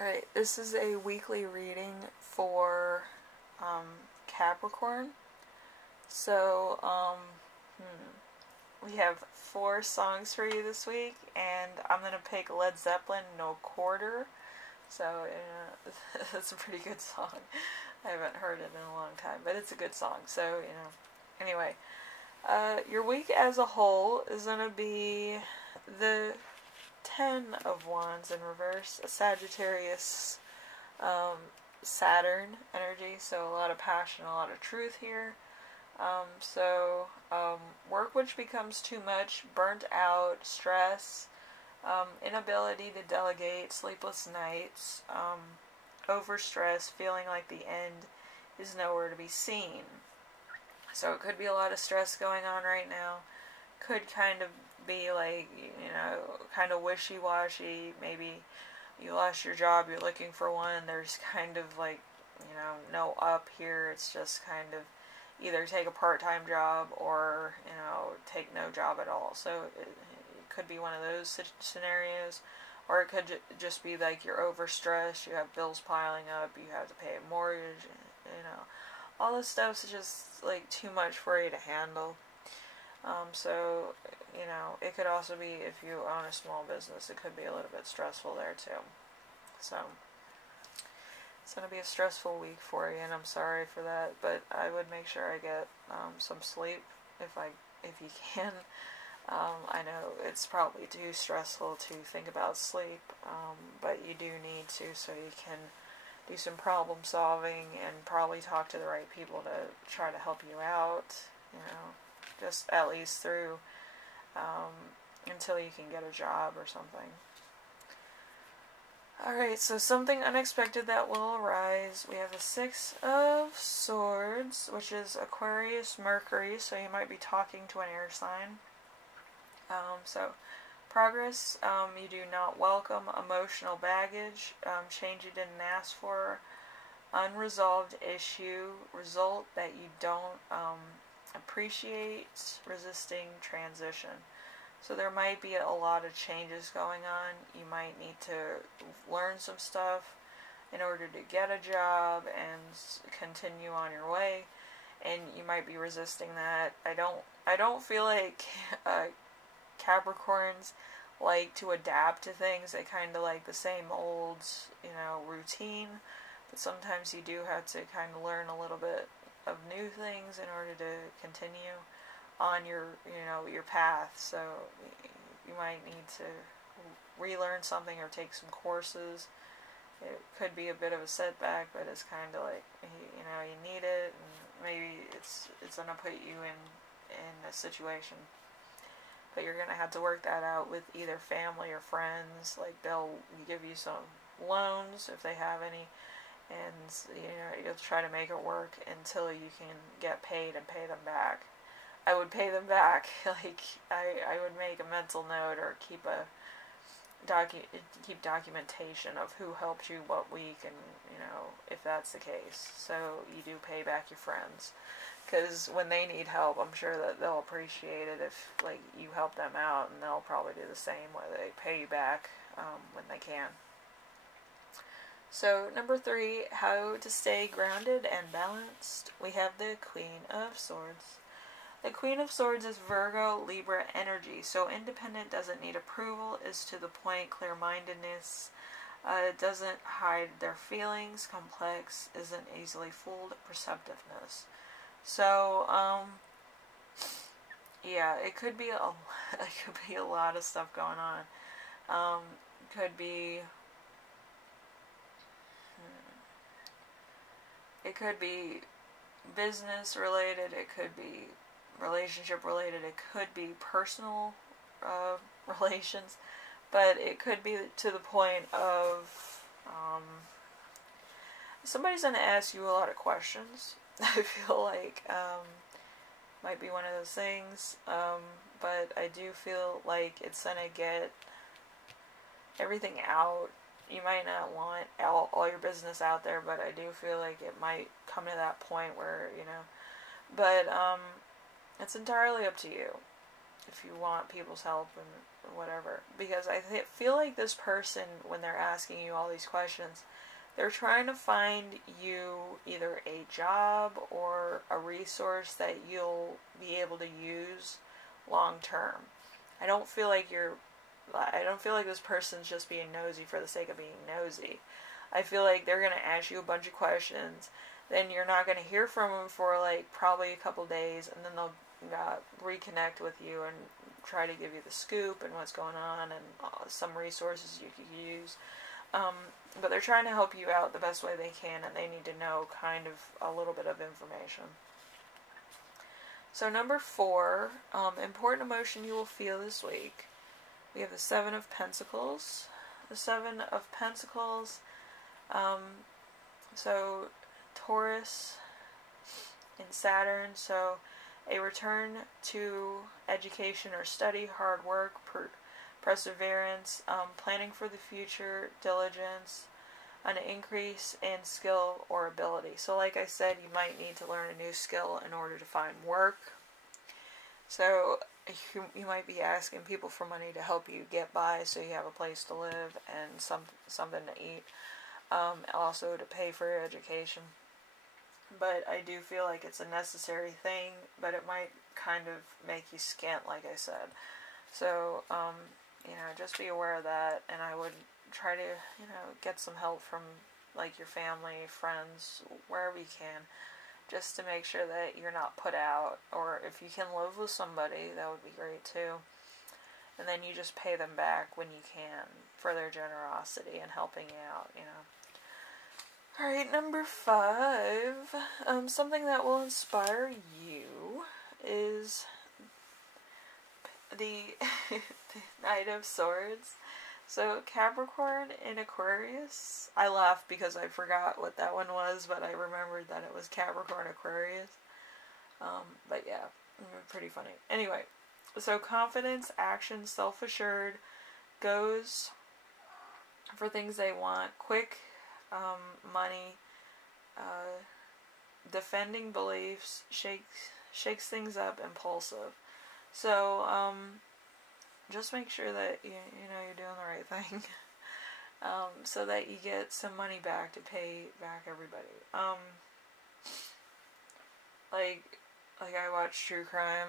Alright, this is a weekly reading for Capricorn. So, we have 4 songs for you this week, and I'm going to pick Led Zeppelin No Quarter. So, it's a pretty good song. I haven't heard it in a long time, but it's a good song. So, anyway, your week as a whole is going to be the 10 of Wands in reverse, a Sagittarius, Saturn energy, so a lot of passion, a lot of truth here. Work which becomes too much, burnt out, stress, inability to delegate, sleepless nights, overstress, feeling like the end is nowhere to be seen. So it could be a lot of stress going on right now. Could kind of be like, kind of wishy-washy. Maybe you lost your job, you're looking for one, there's kind of like, no up here. It's just kind of either take a part-time job or, take no job at all. So it could be one of those scenarios. Or it could just be like you're overstressed, you have bills piling up, you have to pay a mortgage, all this stuff's just like too much for you to handle. It could also be, if you own a small business, it could be a little bit stressful there too. So, it's going to be a stressful week for you, and I'm sorry for that, but I would make sure I get some sleep if you can. I know it's probably too stressful to think about sleep, but you do need to, so you can do some problem solving and probably talk to the right people to try to help you out, just at least through until you can get a job or something. Alright, so something unexpected that will arise. We have the 6 of Swords, which is Aquarius, Mercury, so you might be talking to an air sign. Progress, you do not welcome emotional baggage, change you didn't ask for, unresolved issue, result that you don't appreciate, resisting transition. So there might be a lot of changes going on. You might need to learn some stuff in order to get a job and continue on your way, and you might be resisting that. I don't feel like Capricorns like to adapt to things. They kind of like the same old, routine, but sometimes you do have to kind of learn a little bit of new things in order to continue on your path. So you might need to relearn something or take some courses. It could be a bit of a setback, but it's kind of like, you need it, and maybe it's going to put you in a situation. But you're going to have to work that out with either family or friends. Like, they'll give you some loans if they have any, and you'll try to make it work until you can get paid and pay them back. I would pay them back. Like, I would make a mental note or keep documentation of who helped you what week, and if that's the case. So you do pay back your friends, because when they need help, I'm sure that they'll appreciate it if you help them out, and they'll probably do the same where they pay you back when they can. So number 3, how to stay grounded and balanced. We have the Queen of Swords. The Queen of Swords is Virgo, Libra energy, so independent, doesn't need approval, is to the point, clear-mindedness, doesn't hide their feelings, complex, isn't easily fooled, perceptiveness. So, yeah, it could be a lot of stuff going on. Could be, it could be business related, it could be relationship related, it could be personal relations, but it could be to the point of somebody's going to ask you a lot of questions. I feel like might be one of those things, but I do feel like it's going to get everything out. You might not want all your business out there, but I do feel like it might come to that point where, but it's entirely up to you. if you want people's help and whatever. Because I feel like this person, when they're asking you all these questions, they're trying to find you either a job or a resource that you'll be able to use long term. I don't feel like this person's just being nosy for the sake of being nosy. I feel like they're going to ask you a bunch of questions, then you're not going to hear from them for like probably a couple days, and then they'll reconnect with you and try to give you the scoop and what's going on and some resources you could use. But they're trying to help you out the best way they can, and they need to know kind of a little bit of information. So number 4, important emotion you will feel this week. We have the 7 of Pentacles. The 7 of Pentacles, so Taurus and Saturn, so a return to education or study, hard work, perseverance, planning for the future, diligence, an increase in skill or ability. So like I said, you might need to learn a new skill in order to find work. So you might be asking people for money to help you get by so you have a place to live and something to eat. Also to pay for your education. But I do feel like it's a necessary thing, but it might kind of make you skint, like I said. So, you know, just be aware of that, and I would try to, you know, get some help from, like, your family, friends, wherever you can, just to make sure that you're not put out, or if you can live with somebody, that would be great, too. And then you just pay them back when you can for their generosity and helping you out, you know. Alright, number 5, something that will inspire you is the Knight of Swords. So Capricorn and Aquarius, I laughed because I forgot what that one was, but I remembered that it was Capricorn Aquarius. But yeah, pretty funny. Anyway, so confidence, action, self-assured, goes for things they want, quick, money, defending beliefs, shakes things up, impulsive. So, just make sure that you know you're doing the right thing, so that you get some money back to pay back everybody. Like I watch true crime.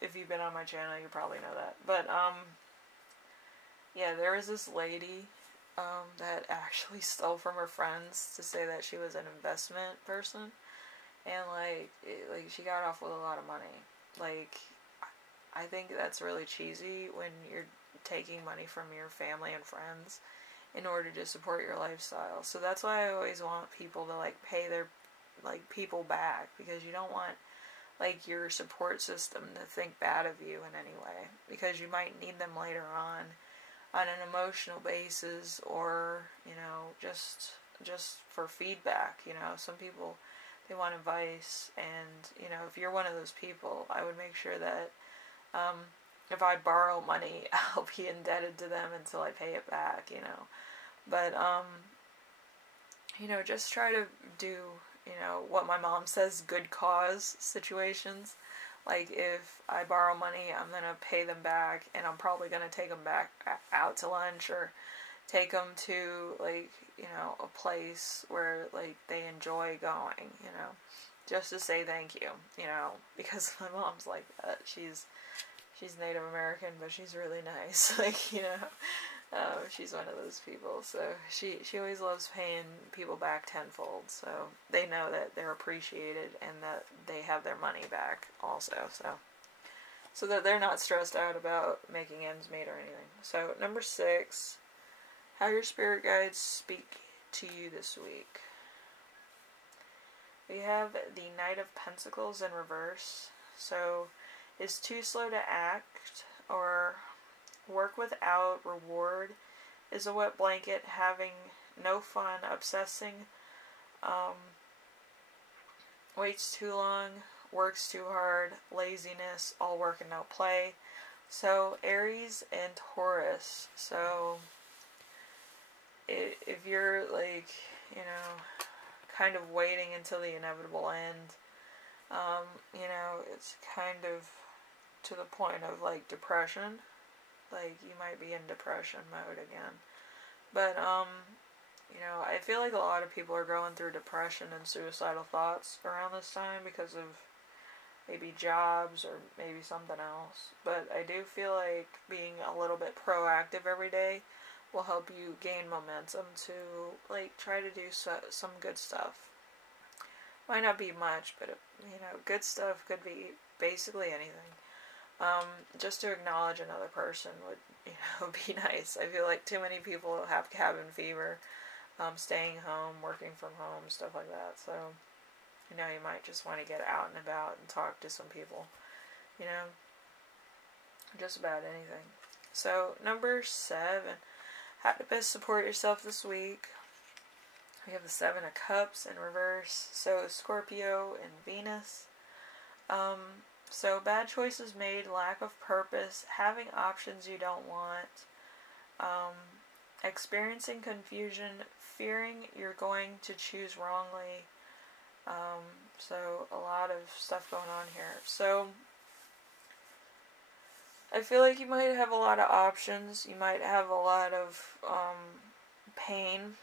If you've been on my channel, you probably know that. But yeah, there was this lady that actually stole from her friends to say that she was an investment person, and like she got off with a lot of money. Like, I think that's really cheesy when you're taking money from your family and friends in order to support your lifestyle. So that's why I always want people to like pay their people back, because you don't want like your support system to think bad of you in any way, because you might need them later on an emotional basis, or you know, just for feedback. You know, some people, they want advice, and you know, if you're one of those people, I would make sure that if I borrow money, I'll be indebted to them until I pay it back, you know. But you know, just try to do, you know, what my mom says, good cause situations. Like, if I borrow money, I'm going to pay them back, and I'm probably going to take them back out to lunch, or take them to, like, you know, a place where, like, they enjoy going, you know, just to say thank you, you know, because my mom's like that. She's Native American, but she's really nice, like, you know, she's one of those people, so she always loves paying people back tenfold, so they know that they're appreciated and that they have their money back also, so that they're not stressed out about making ends meet or anything. So number 6, how your spirit guides speak to you this week. We have the Knight of Pentacles in reverse. So, is too slow to act, or work without reward, is a wet blanket, having no fun, obsessing, waits too long, works too hard, laziness, all work and no play. So Aries and Taurus. So if you're like, you know, kind of waiting until the inevitable end, you know, it's kind of to the point of, like, depression. Like, you might be in depression mode again. But, you know, I feel like a lot of people are going through depression and suicidal thoughts around this time because of maybe jobs or maybe something else. But I do feel like being a little bit proactive every day will help you gain momentum to, like, try to do some good stuff. Might not be much, but, you know, good stuff could be basically anything. Just to acknowledge another person would, you know, be nice. I feel like too many people have cabin fever, staying home, working from home, stuff like that. So, you know, you might just want to get out and about and talk to some people, you know, just about anything. So, number 7, how to best support yourself this week. We have the 7 of Cups in reverse, so Scorpio and Venus. So bad choices made, lack of purpose, having options you don't want, experiencing confusion, fearing you're going to choose wrongly. So a lot of stuff going on here. So I feel like you might have a lot of options. You might have a lot of pain,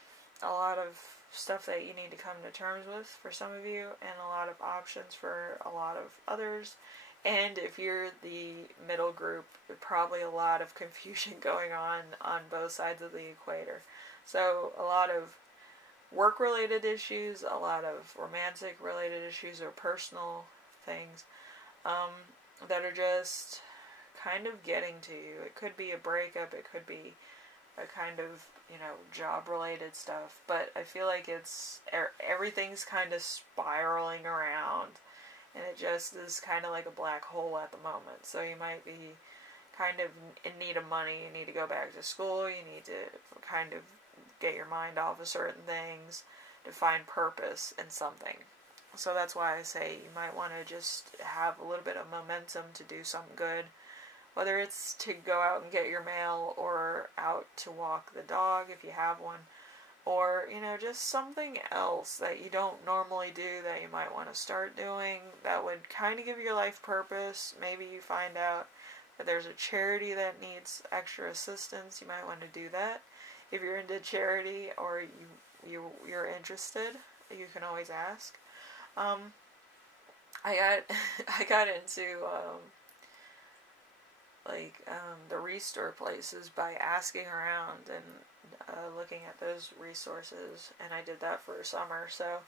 a lot of stuff that you need to come to terms with for some of you, and a lot of options for a lot of others. And if you're the middle group, probably a lot of confusion going on both sides of the equator. So a lot of work-related issues, a lot of romantic-related issues or personal things that are just kind of getting to you. It could be a breakup, it could be a kind of, you know, job-related stuff, but I feel like it's, everything's kind of spiraling around, and it just is kind of like a black hole at the moment. So you might be kind of in need of money, you need to go back to school, you need to kind of get your mind off of certain things to find purpose in something. So that's why I say you might want to just have a little bit of momentum to do something good. Whether it's to go out and get your mail, or out to walk the dog if you have one, or, you know, just something else that you don't normally do that you might want to start doing that would kind of give your life purpose. Maybe you find out that there's a charity that needs extra assistance. You might want to do that. If you're into charity or you're interested, you can always ask. I got into the restore places by asking around and looking at those resources, and I did that for a summer. So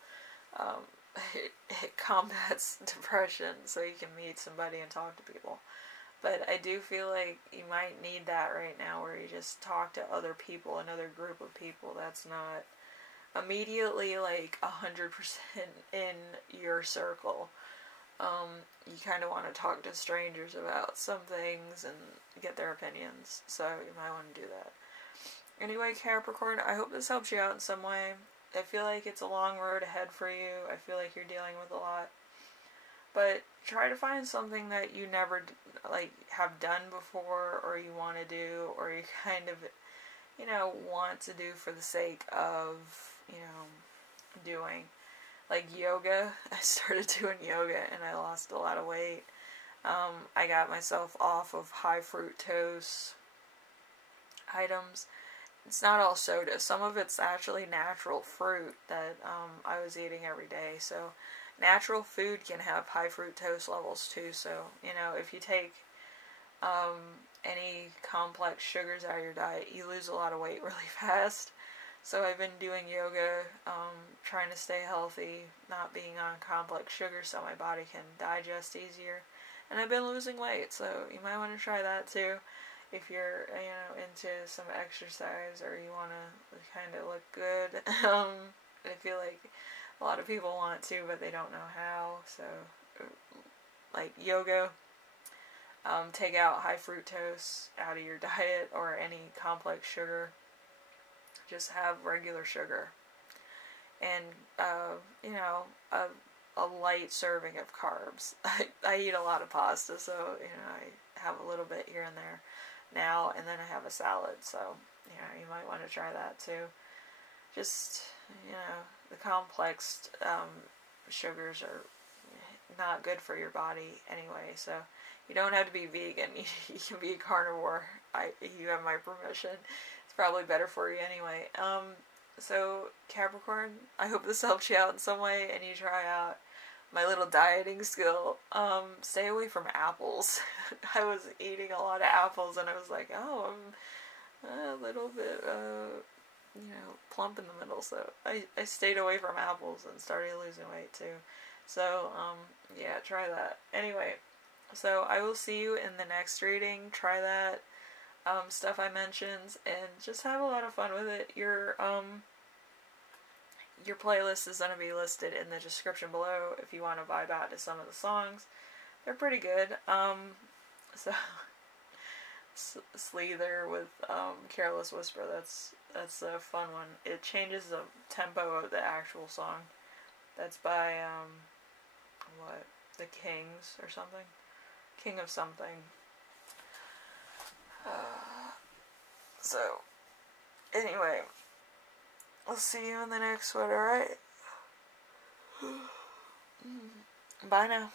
it combats depression, so you can meet somebody and talk to people. But I do feel like you might need that right now, where you just talk to other people, another group of people that's not immediately like 100% in your circle. You kind of want to talk to strangers about some things and get their opinions, so you might want to do that. Anyway, Capricorn, I hope this helps you out in some way. I feel like it's a long road ahead for you. I feel like you're dealing with a lot. But try to find something that you never, like, have done before, or you want to do, or you kind of, you know, want to do for the sake of, you know, doing. Like yoga. I started doing yoga and I lost a lot of weight. I got myself off of high fructose items. It's not all soda. Some of it's actually natural fruit that I was eating every day. So natural food can have high fructose levels too. So, you know, if you take any complex sugars out of your diet, you lose a lot of weight really fast. So I've been doing yoga, trying to stay healthy, not being on complex sugar so my body can digest easier. And I've been losing weight, so you might want to try that too. If you're, you know, into some exercise, or you want to kind of look good. I feel like a lot of people want to, but they don't know how. So, like yoga, take out high fructose out of your diet, or any complex sugar. Just have regular sugar, and you know, a light serving of carbs. I eat a lot of pasta, so, you know, I have a little bit here and there now, and then I have a salad. So, you know, you might want to try that too. Just, you know, the complex sugars are not good for your body anyway, so you don't have to be vegan. You can be a carnivore. You have my permission. It's probably better for you anyway. So Capricorn, I hope this helps you out in some way and you try out my little dieting skill. Stay away from apples. I was eating a lot of apples and I was like, oh, I'm a little bit, you know, plump in the middle, so I stayed away from apples and started losing weight too. So, yeah, try that. Anyway, so I will see you in the next reading. Try that stuff I mentioned and just have a lot of fun with it. Your playlist is going to be listed in the description below if you want to vibe out to some of the songs. They're pretty good. So Seether with Careless Whisper, that's a fun one. It changes the tempo of the actual song. That's by what, the Kings or something, King of something. So anyway, I'll see you in the next one, alright? Bye now.